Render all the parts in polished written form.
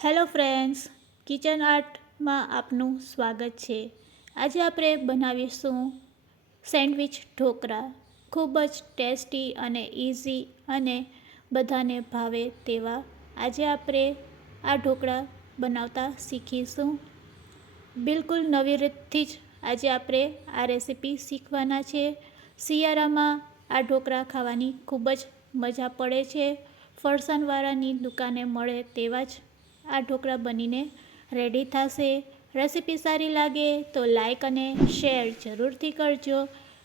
Hello friends, kitchen આર્ટમાં આપનું સ્વાગત છે। આજે આપણે બનાવીશું સેન્ડવિચ ઢોકળા। ખૂબ જ ટેસ્ટી અને ઇઝી અને બધાને ભાવે તેવા આજે આપણે આ ઢોકળા બનાવતા શીખીશું। બિલકુલ નવી રીતથી જ આજે આપણે આ રેસીપી શીખવાના છે। શિયાળામાં આ ઢોકળા ખાવાની ખૂબ જ મજા પડે છે। ફરસાણવાળાની દુકાને મળે તેવા જ આ ઢોકળા બનીને રેડી થશે। રેસીપી સારી લાગે તો લાઈક અને શેર જરૂરથી કરજો।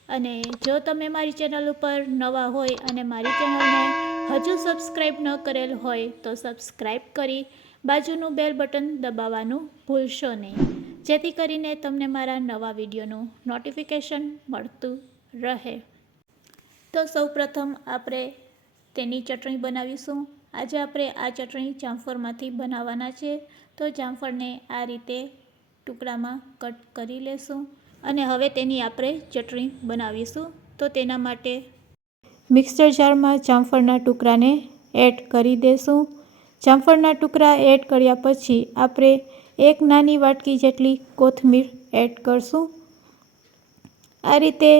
અને જો તમે મારી ચેનલ ઉપર નવા હોય અને મારી ચેનલને હજુ સબસ્ક્રાઈબ ન કરેલ હોય તો સબસ્ક્રાઈબ કરી બાજુનું બેલ બટન દબાવવાનું ભૂલશો નહીં, જેથી કરીને તમને મારા નવા વિડીયોનું નોટિફિકેશન મળતું રહે। તો સૌપ્રથમ આપણે તેની ચટણી બનાવીશું। આજે આપણે આ ચટણી જામફળમાંથી બનાવવાના છે। તો જામફળને આ રીતે ટુકડામાં કટ કરી લેશું અને હવે તેની આપણે ચટણી બનાવીશું। તો તેના માટે મિક્સર જારમાં જામફળના ટુકડાને એડ કરી દેશું। જામફળના ટુકડા એડ કર્યા પછી આપણે એક નાની વાટકી જેટલી કોથમીર એડ કરશું। આ રીતે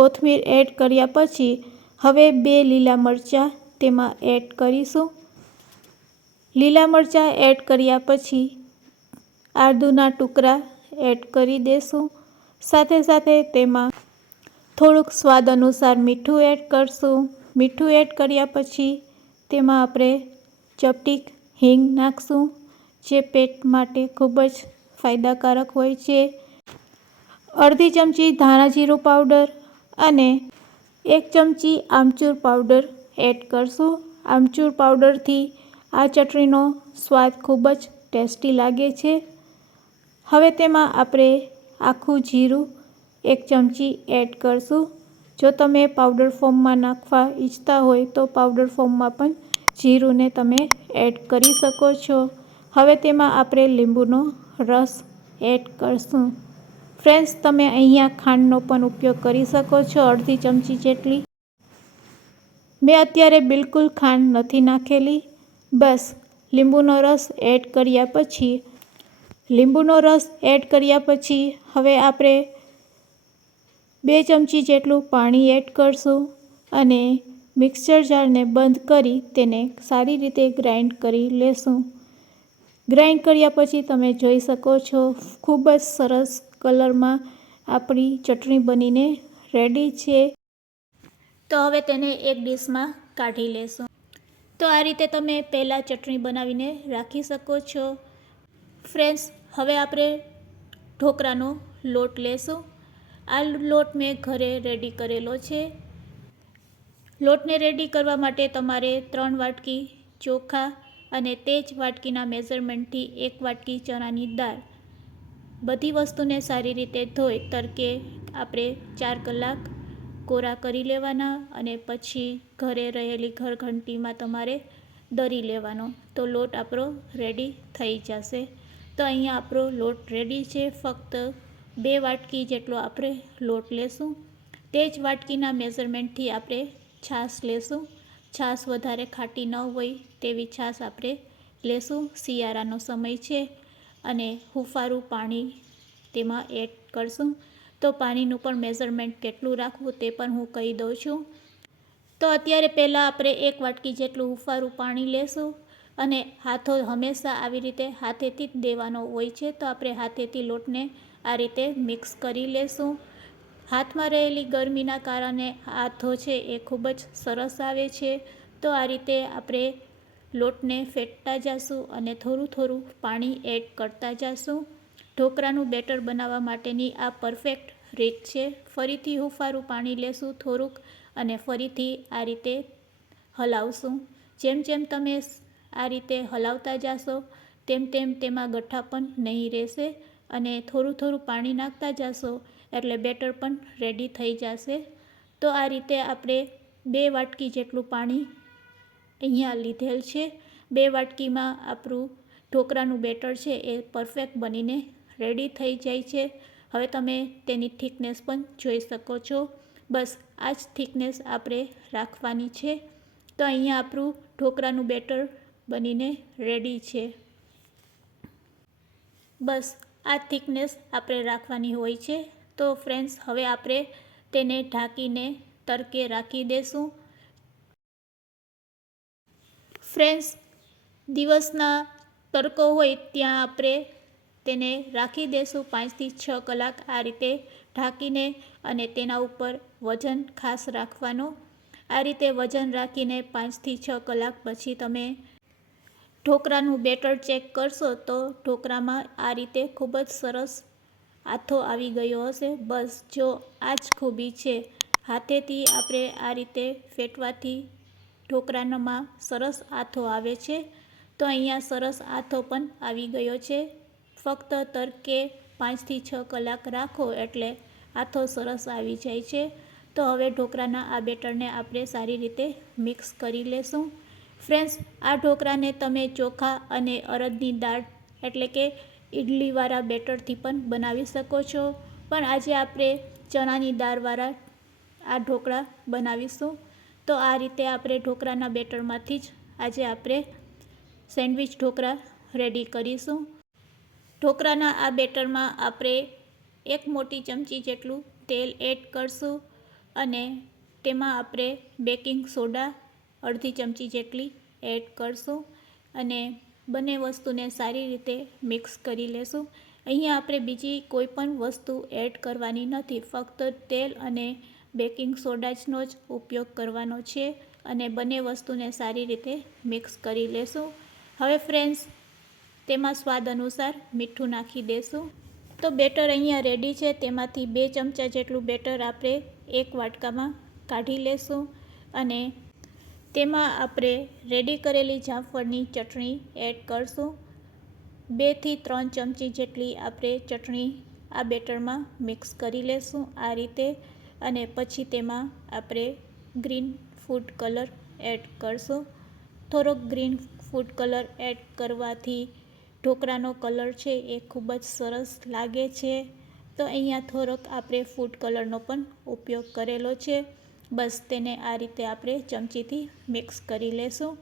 કોથમીર એડ કર્યા પછી હવે 2 લીલા મરચાં તેમાં એડ કરીશું। લીલા મરચાં એડ કર્યા પછી આદુના ટુકડા એડ કરી દેશું। સાથે સાથે તેમાં થોડુંક સ્વાદ અનુસાર મીઠું એડ કરશું। મીઠું એડ કર્યા પછી તેમાં આપણે ચપટી હિંગ નાખશું, જે પેટ માટે ખૂબ જ ફાયદાકારક હોય છે। અડધી ચમચી ધાણા જીરું પાવડર અને 1 ચમચી આમચૂર પાવડર એડ કરશું। આમચૂર પાવડરથી આ ચટણીનો સ્વાદ ખૂબ જ ટેસ્ટી લાગે છે। હવે તેમાં આપણે આખું જીરું 1 ચમચી એડ કરશું। જો તમે પાવડર ફોર્મમાં નાખવા ઈચ્છતા હોય તો પાવડર ફોર્મમાં પણ જીરુંને તમે એડ કરી શકો છો। હવે તેમાં આપણે લીંબુનો રસ એડ કરશું। ફ્રેન્ડ્સ, તમે અહીંયા ખાંડનો પણ ઉપયોગ કરી શકો છો, અડધી ચમચી જેટલી। મેં અત્યારે બિલકુલ ખાંડ નથી નાખેલી, બસ લીંબુનો રસ એડ કર્યા પછી હવે આપણે 2 ચમચી જેટલું પાણી એડ કરશું અને મિક્સર જારને બંધ કરી તેને સારી રીતે ગ્રાઇન્ડ કરી લેશું। ગ્રાઇન્ડ કર્યા પછી તમે જોઈ શકો છો ખૂબ જ સરસ કલરમાં આપણી ચટણી બનીને રેડી છે। તો હવે તેને એક ડીશમાં કાઢી લેશું। તો આ રીતે તમે પહેલાં ચટણી બનાવીને રાખી શકો છો। ફ્રેન્ડ્સ, હવે આપણે ઢોકળાનો લોટ લેશું। આ લોટ મેં ઘરે રેડી કરેલો છે। લોટને રેડી કરવા માટે તમારે 3 વાટકી ચોખા અને તે જ વાટકીના મેઝરમેન્ટથી 1 વાટકી ચણાની દાળ, બધી વસ્તુને સારી રીતે ધોઈ તડકે આપણે 4 કલાક કોરા કરી લેવાના અને પછી ઘરે રહેલી ઘરઘંટીમાં તમારે દળી લેવાનો, તો લોટ આપણો રેડી થઈ જશે। તો અહીંયા આપણો લોટ રેડી છે। ફક્ત 2 વાટકી જેટલો આપણે લોટ લેશું। તે જ વાટકીના મેઝરમેન્ટથી આપણે છાશ લેશું। છાશ વધારે ખાટી ન હોય તેવી છાશ આપણે લેશું। શિયાળાનો સમય છે અને હુંફાળું પાણી તેમાં એડ કરશું। તો પાણીનું પણ મેઝરમેન્ટ કેટલું રાખવું તે પણ હું કહી દઉં છું। તો અત્યારે પહેલાં આપણે 1 વાટકી જેટલું હુંફાળું પાણી લેશું અને હાથો હંમેશા આવી રીતે હાથેથી જ દેવાનો હોય છે। તો આપણે હાથેથી લોટને આ રીતે મિક્સ કરી લેશું। હાથમાં રહેલી ગરમીના કારણે હાથો છે એ ખૂબ જ સરસ આવે છે। તો આ રીતે આપણે લોટને ફેટતા જઈશું અને થોડું થોડું પાણી એડ કરતા જઈશું। ઢોકળાનું બેટર બનાવવા માટેની આ પરફેક્ટ રીત છે। ફરીથી હુંફાળું પાણી લેશું થોડુંક અને ફરીથી આ રીતે હલાવશું। જેમ જેમ તમે આ રીતે હલાવતા જશો તેમ તેમ તેમાં ગઠ્ઠા પણ નહીં રહેશે અને થોડું થોડું પાણી નાખતા જશો એટલે બેટર પણ રેડી થઈ જશે। તો આ રીતે આપણે 2 વાટકી જેટલું પાણી અહીંયા લીધેલ છે। 2 વાટકીમાં આપણું ઢોકળાનું બેટર છે એ પરફેક્ટ બનીને રેડી થઈ જાય છે। હવે તમે તેની થિકનેસ પણ જોઈ શકો છો। બસ આ જ થિકનેસ આપણે રાખવાની છે। તો અહીંયા આપણું ઢોકળાનું બેટર બનીને રેડી છે। બસ આ થિકનેસ આપણે રાખવાની હોય છે. તો ફ્રેન્ડ્સ, હવે આપણે તેને ઢાંકીને તડકે રાખી દેશું. ફ્રેન્ડ્સ, દિવસના તડકો હોય ત્યાં આપણે તેને રાખી દેશું 5 થી 6 કલાક આ રીતે ઢાંકીને, અને તેના ઉપર વજન ખાસ રાખવાનો. આ રીતે વજન રાખીને 5 થી 6 કલાક પછી તમે ઢોકળાનું બેટર ચેક કરશો તો ઢોકળામાં આ રીતે ખૂબ જ સરસ આથો આવી ગયો હશે. બસ જો આ જ ખૂબી છે. હાથેથી આપણે આ રીતે ફેટવાથી ઢોકળામાં સરસ આથો આવે છે. તો અહીંયા સરસ આથો પણ આવી ગયો છે. ફક્ત તડકે 5 થી 6 કલાક રાખો એટલે આથો સરસ આવી જાય છે. તો હવે ઢોકળાના આ બેટરને આપણે સારી રીતે મિક્સ કરી લેશું. ફ્રેન્ડ્સ, આ ઢોકળાને તમે ચોખા અને અડદની દાળ એટલે કે ઇડલીવાળા બેટરથી પણ બનાવી શકો છો. પણ આજે આપણે ચણાની દાળવાળા આ ઢોકળા બનાવીશું. તો આ રીતે આપણે ઢોકળાના બેટરમાંથી જ આજે આપણે સેન્ડવિચ ઢોકળા રેડી કરીશું. ઢોકળાના આ બેટરમાં આપણે 1 મોટી ચમચી જેટલું તેલ એડ કરશું, અને તેમાં આપણે બેકિંગ સોડા અડધી ચમચી જેટલી એડ કરશું, અને બંને વસ્તુને સારી રીતે મિક્સ કરી લેશું. અહીંયા આપણે બીજી કોઈ પણ વસ્તુ એડ કરવાની નથી, ફક્ત તેલ અને બેકિંગ સોડાનો જ ઉપયોગ કરવાનો છે, અને બંને વસ્તુને સારી રીતે મિક્સ કરી લેશું. હવે ફ્રેન્ડ્સ, તેમાં સ્વાદ અનુસાર મીઠું નાખી દેશું. તો બેટર અહીંયા રેડી છે. તેમાંથી 2 ચમચા જેટલું બેટર આપણે એક વાટકામાં કાઢી લેશું, અને તેમાં આપણે રેડી કરેલી જામફળની ચટણી એડ કરશું. 2 થી 3 ચમચી જેટલી આપણે ચટણી આ બેટરમાં મિક્સ કરી લેશું આ રીતે, અને પછી તેમાં આપણે ગ્રીન ફૂડ કલર એડ કરશું. થોડોક ગ્રીન ફૂડ કલર એડ કરવાથી ઢોકળાનો કલર છે એ ખૂબ જ સરસ લાગે છે. તો અહીંયા થોડોક આપણે ફૂડ કલરનો પણ ઉપયોગ કરેલો છે. બસ તેને આ રીતે આપણે ચમચીથી મિક્સ કરી લેશું.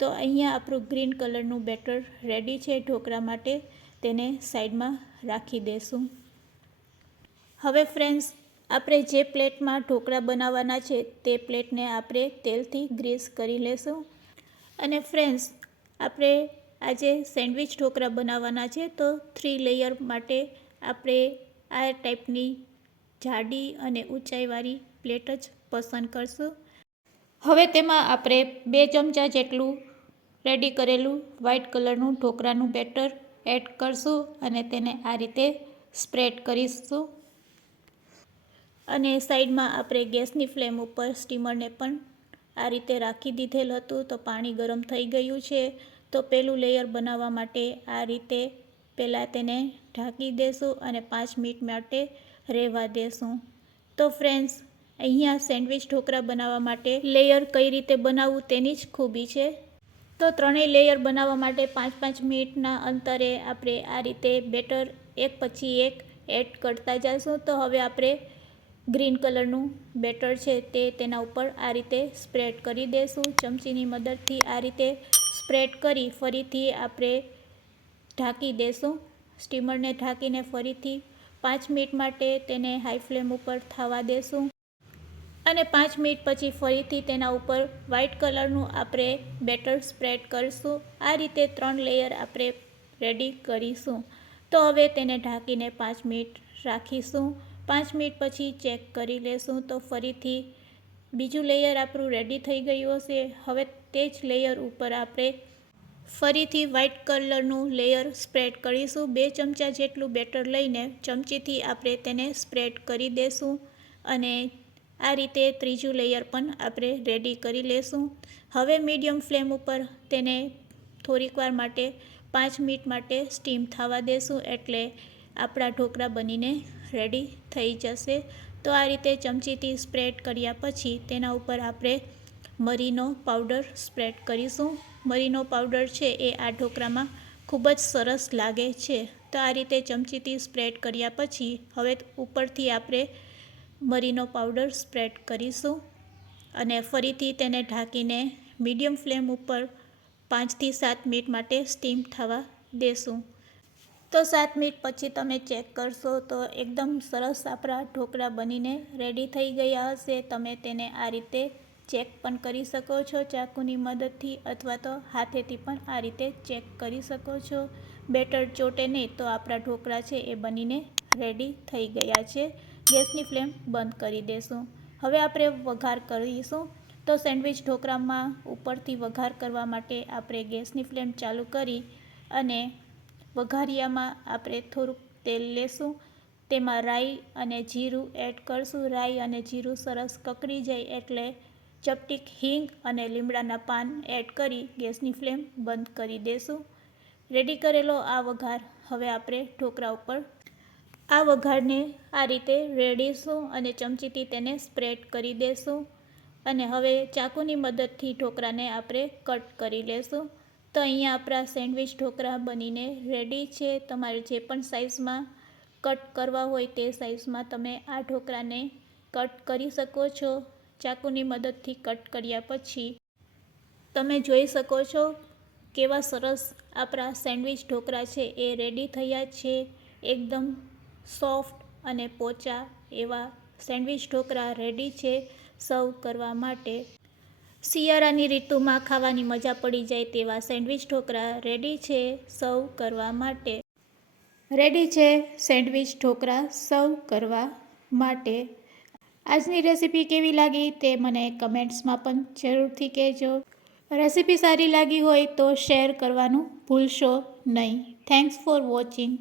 તો અહીંયા આપણું ગ્રીન કલરનું બેટર રેડી છે ઢોકળા માટે. તેને સાઈડમાં રાખી દેશું. હવે ફ્રેન્ડ્સ, આપણે જે પ્લેટમાં ઢોકળા બનાવવાના છે તે પ્લેટને આપણે તેલથી ગ્રીસ કરી લેશું. અને ફ્રેન્ડ્સ, આપણે આજે સેન્ડવિચ ઢોકળા બનાવવાના છે, તો 3 લેયર માટે આપણે આ ટાઈપની જાડી અને ઊંચાઈવાળી પ્લેટ જ પસંદ કરશું. હવે તેમાં આપણે 2 ચમચા જેટલું રેડી કરેલું વ્હાઈટ કલરનું ઢોકળાનું બેટર એડ કરશું, અને તેને આ રીતે સ્પ્રેડ કરીશું. અને સાઈડમાં આપણે ગેસની ફ્લેમ ઉપર સ્ટીમરને પણ આ રીતે રાખી દીધેલ હતું. તો પાણી ગરમ થઈ ગયું છે. તો પહેલું લેયર બનાવવા માટે આ રીતે પહેલાં તેને ઢાંકી દેશું અને 5 મિનિટ માટે રહેવા દેશું. તો ફ્રેન્ડ્સ, અહીંયા સેન્ડવિચ ઢોકળા બનાવવા માટે લેયર કઈ રીતે બનાવવું તેની જ ખૂબી છે. તો 3 લેયર બનાવવા માટે 5-5 મિનિટના અંતરે આપણે આ રીતે બેટર એક પછી એક એડ કરતા જઈશું. તો હવે આપણે ગ્રીન કલરનું બેટર છે તે તેના ઉપર આ રીતે સ્પ્રેડ કરી દઈશું. ચમચીની મદદથી આ રીતે સ્પ્રેડ કરી ફરીથી આપણે ઢાંકી દઈશું. સ્ટીમરને ઢાંકીને ફરીથી 5 મિનિટ માટે તેને હાઈ ફ્લેમ ઉપર થવા દેશું. અને 5 મિનિટ પછી ફરીથી તેના ઉપર વ્હાઈટ કલરનું આપણે બેટર સ્પ્રેડ કરીશું. આ રીતે 3 લેયર આપણે રેડી કરીશું. તો હવે તેને ઢાંકીને 5 મિનિટ રાખીશું. 5 મિનિટ પછી ચેક કરી લેશું. તો ફરીથી બીજું લેયર આપણું રેડી થઈ ગયું હશે. હવે તે જ લેયર ઉપર આપણે ફરીથી વ્હાઈટ કલરનું લેયર સ્પ્રેડ કરીશું. 2 ચમચા જેટલું બેટર લઈને ચમચીથી આપણે તેને સ્પ્રેડ કરી દઈશું, અને આ રીતે ત્રીજું લેયર પણ આપણે રેડી કરી લેશું. હવે મીડિયમ ફ્લેમ ઉપર તેને થોડીક વાર માટે 5 મિનિટ માટે સ્ટીમ થવા દેશું, એટલે આપણા ઢોકળા બનીને રેડી થઈ જશે. તો આ રીતે ચમચીથી સ્પ્રેડ કર્યા પછી તેના ઉપર આપણે મરીનો પાવડર સ્પ્રેડ કરીશું. મરીનો પાવડર છે એ આ ઢોકળામાં ખૂબ જ સરસ લાગે છે. તો આ રીતે ચમચીથી સ્પ્રેડ કર્યા પછી હવે ઉપરથી આપણે મરીનો પાવડર સ્પ્રેડ કરીશું, અને ફરીથી તેને ઢાંકીને મીડિયમ ફ્લેમ ઉપર 5 થી 7 મિનિટ માટે સ્ટીમ થવા દેશું. તો 7 મિનિટ પછી તમે ચેક કરશો તો એકદમ સરસ આપણા ઢોકળા બનીને રેડી થઈ ગયા હશે. તમે તેને આ રીતે ચેક પણ કરી શકો છો ચાકુની મદદથી, અથવા તો હાથેથી પણ આ રીતે ચેક કરી શકો છો. બેટર ચોટે નહીં તો આપણા ઢોકળા છે એ બનીને રેડી થઈ ગયા છે. ગેસની ફ્લેમ બંધ કરી દેશું. હવે આપણે વઘાર કરીશું. તો સેન્ડવિચ ઢોકળામાં ઉપરથી વઘાર કરવા માટે આપણે ગેસની ફ્લેમ ચાલુ કરી અને વઘારિયામાં આપણે થોડુંક તેલ લેશું. તેમાં રાઈ અને જીરું એડ કરશું. રાઈ અને જીરું સરસ કકડી જાય એટલે ચપટીક હિંગ અને લીમડાના પાન એડ કરી ગેસની ફ્લેમ બંધ કરી દેશું. રેડી કરેલો આ વઘાર હવે આપણે ઢોકળા ઉપર આ વઘારને આ રીતે રેડીશું અને ચમચીથી તેને સ્પ્રેડ કરી દેશું. અને હવે ચાકુની મદદથી ઢોકળાને આપણે કટ કરી લેશું. તો અહીંયા આપણા સેન્ડવિચ ઢોકળા બનીને રેડી છે. તમારે જે પણ સાઇઝમાં કટ કરવા હોય તે સાઇઝમાં તમે આ ઢોકળાને કટ કરી શકો છો. ચાકુની મદદથી કટ કર્યા પછી તમે જોઈ શકો છો કેવા સરસ આપણા સેન્ડવિચ ઢોકળા છે એ રેડી થયા છે. એકદમ સોફ્ટ અને પોચા એવા સેન્ડવિચ ઢોકળા રેડી છે સર્વ કરવા માટે. શિયાળાની ઋતુમાં ખાવાની મજા પડી જાય તેવા સેન્ડવિચ ઢોકળા રેડી છે સર્વ કરવા માટે. રેડી છે સેન્ડવિચ ઢોકળા સર્વ કરવા માટે. આજની રેસીપી કેવી લાગી તે મને કમેન્ટ્સમાં પણ જરૂરથી કહેજો. રેસીપી સારી લાગી હોય તો શેર કરવાનું ભૂલશો નહીં. Thanks for watching.